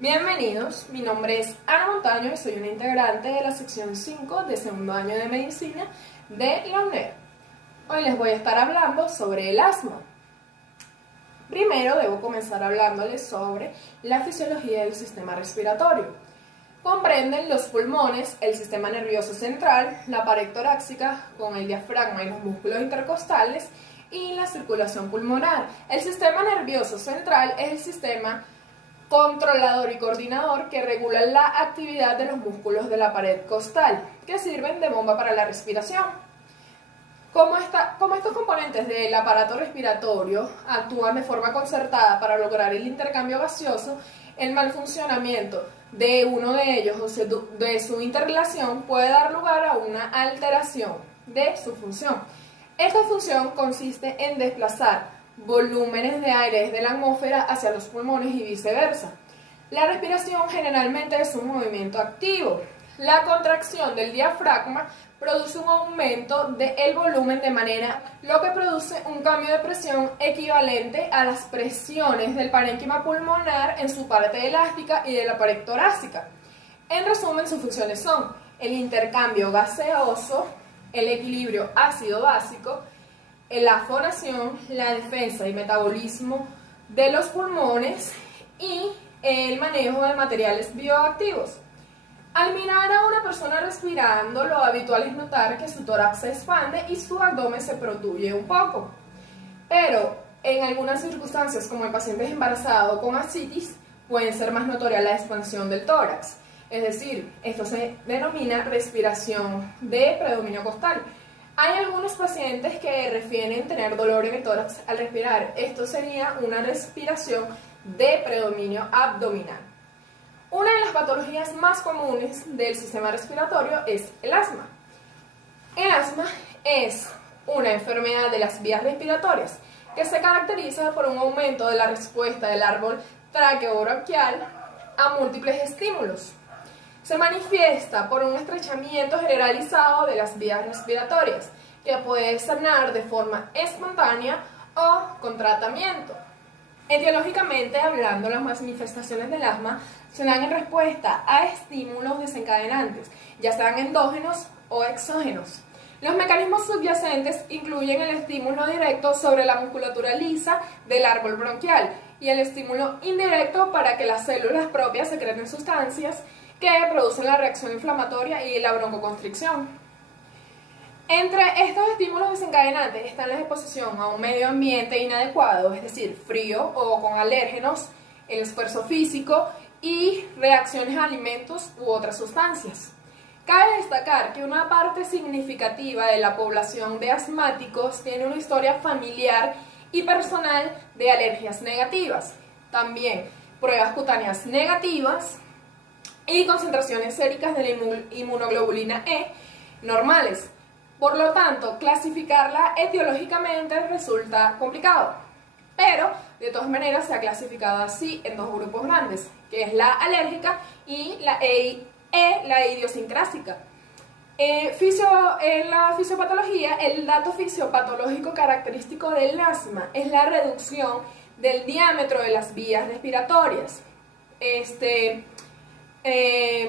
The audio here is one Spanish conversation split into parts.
Bienvenidos, mi nombre es Ana Montaño y soy una integrante de la sección 5 de segundo año de medicina de la UNED. Hoy les voy a estar hablando sobre el asma. Primero debo comenzar hablándoles sobre la fisiología del sistema respiratorio. Comprenden los pulmones, el sistema nervioso central, la pared torácica con el diafragma y los músculos intercostales y la circulación pulmonar. El sistema nervioso central es el sistema controlador y coordinador que regula la actividad de los músculos de la pared costal, que sirven de bomba para la respiración. Como estos componentes del aparato respiratorio actúan de forma concertada para lograr el intercambio gaseoso, el mal funcionamiento de uno de ellos o de su interrelación puede dar lugar a una alteración de su función. Esta función consiste en desplazar volúmenes de aire desde la atmósfera hacia los pulmones y viceversa. La respiración generalmente es un movimiento activo. La contracción del diafragma produce un aumento del volumen de manera lo que produce un cambio de presión equivalente a las presiones del parénquima pulmonar en su parte elástica y de la pared torácica. En resumen, sus funciones son el intercambio gaseoso, el equilibrio ácido-básico, la fonación, la defensa y metabolismo de los pulmones y el manejo de materiales bioactivos. Al mirar a una persona respirando, lo habitual es notar que su tórax se expande y su abdomen se protruye un poco. Pero en algunas circunstancias, como en pacientes embarazados con ascitis, puede ser más notoria la expansión del tórax. Es decir, esto se denomina respiración de predominio costal. Hay algunos pacientes que refieren tener dolor en el tórax al respirar. Esto sería una respiración de predominio abdominal. Una de las patologías más comunes del sistema respiratorio es el asma. El asma es una enfermedad de las vías respiratorias que se caracteriza por un aumento de la respuesta del árbol traqueobronquial a múltiples estímulos. Se manifiesta por un estrechamiento generalizado de las vías respiratorias, que puede sanar de forma espontánea o con tratamiento. Etiológicamente hablando, las manifestaciones del asma se dan en respuesta a estímulos desencadenantes, ya sean endógenos o exógenos. Los mecanismos subyacentes incluyen el estímulo directo sobre la musculatura lisa del árbol bronquial y el estímulo indirecto para que las células propias secreten sustancias que producen la reacción inflamatoria y la broncoconstricción. Entre estos estímulos desencadenantes están la exposición a un medio ambiente inadecuado, es decir, frío o con alérgenos, el esfuerzo físico y reacciones a alimentos u otras sustancias. Cabe destacar que una parte significativa de la población de asmáticos tiene una historia familiar y personal de alergias negativas, también pruebas cutáneas negativas y concentraciones séricas de la inmunoglobulina E normales. Por lo tanto, clasificarla etiológicamente resulta complicado, pero de todas maneras se ha clasificado así en dos grupos grandes, que es la alérgica y la idiosincrásica. En la fisiopatología, el dato fisiopatológico característico del asma es la reducción del diámetro de las vías respiratorias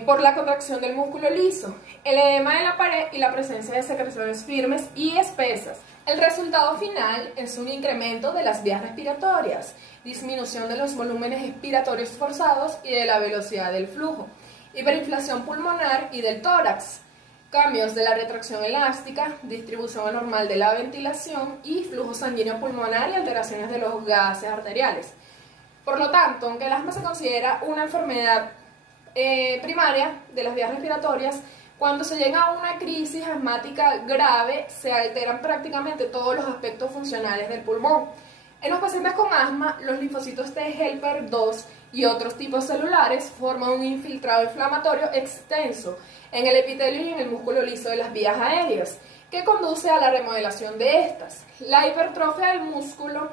por la contracción del músculo liso, el edema de la pared y la presencia de secreciones firmes y espesas. El resultado final es un incremento de las vías respiratorias, disminución de los volúmenes expiratorios forzados y de la velocidad del flujo, hiperinflación pulmonar y del tórax, cambios de la retracción elástica, distribución anormal de la ventilación y flujo sanguíneo pulmonar y alteraciones de los gases arteriales. Por lo tanto, aunque el asma se considera una enfermedad primaria de las vías respiratorias, cuando se llega a una crisis asmática grave se alteran prácticamente todos los aspectos funcionales del pulmón. En los pacientes con asma, los linfocitos T helper 2 y otros tipos celulares forman un infiltrado inflamatorio extenso en el epitelio y en el músculo liso de las vías aéreas, que conduce a la remodelación de estas. La hipertrofia del músculo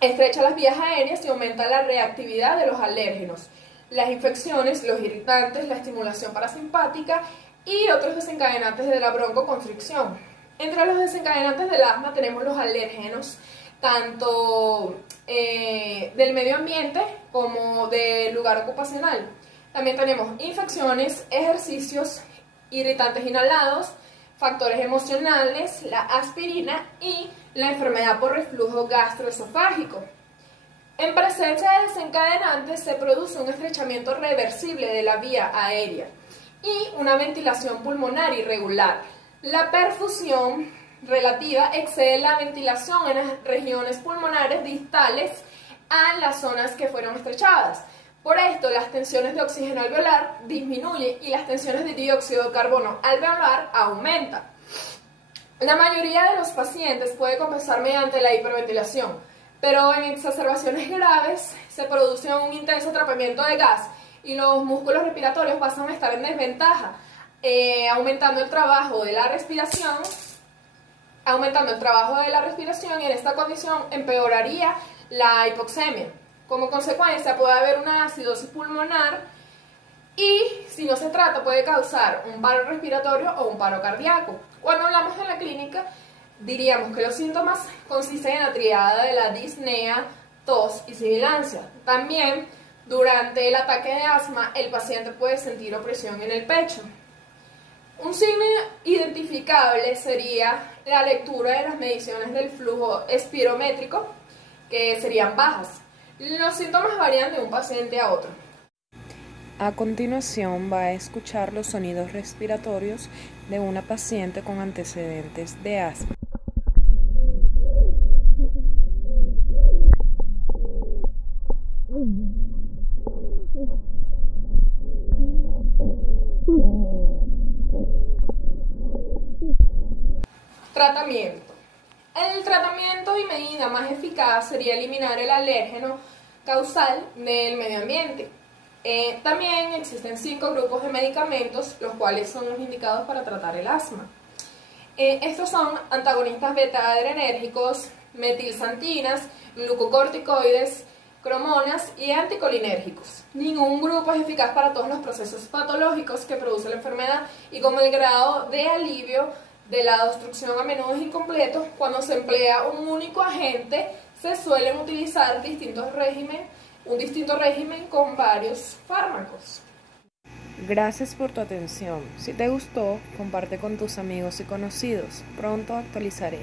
estrecha las vías aéreas y aumenta la reactividad de los alérgenos, las infecciones, los irritantes, la estimulación parasimpática y otros desencadenantes de la broncoconstricción. Entre los desencadenantes del asma tenemos los alérgenos, tanto del medio ambiente como del lugar ocupacional. También tenemos infecciones, ejercicios, irritantes inhalados, factores emocionales, la aspirina y la enfermedad por reflujo gastroesofágico. En presencia de desencadenantes se produce un estrechamiento reversible de la vía aérea y una ventilación pulmonar irregular. La perfusión relativa excede la ventilación en las regiones pulmonares distales a las zonas que fueron estrechadas. Por esto, las tensiones de oxígeno alveolar disminuyen y las tensiones de dióxido de carbono alveolar aumentan. La mayoría de los pacientes puede compensar mediante la hiperventilación, pero en exacerbaciones graves se produce un intenso atrapamiento de gas y los músculos respiratorios pasan a estar en desventaja, aumentando el trabajo de la respiración y en esta condición empeoraría la hipoxemia. Como consecuencia puede haber una acidosis pulmonar y si no se trata puede causar un paro respiratorio o un paro cardíaco. Cuando hablamos de la clínica, diríamos que los síntomas consisten en la triada de la disnea, tos y sibilancia. También, durante el ataque de asma, el paciente puede sentir opresión en el pecho. Un signo identificable sería la lectura de las mediciones del flujo espirométrico, que serían bajas. Los síntomas varían de un paciente a otro. A continuación va a escuchar los sonidos respiratorios de una paciente con antecedentes de asma. Tratamiento. El tratamiento y medida más eficaz sería eliminar el alérgeno causal del medio ambiente. También existen 5 grupos de medicamentos, los cuales son los indicados para tratar el asma. Estos son antagonistas beta-adrenérgicos, metilsantinas, glucocorticoides, cromonas y anticolinérgicos. Ningún grupo es eficaz para todos los procesos patológicos que produce la enfermedad y como el grado de alivio de la obstrucción a menudo es incompleto, cuando se emplea un único agente se suelen utilizar un distinto régimen con varios fármacos. Gracias por tu atención. Si te gustó, comparte con tus amigos y conocidos. Pronto actualizaré.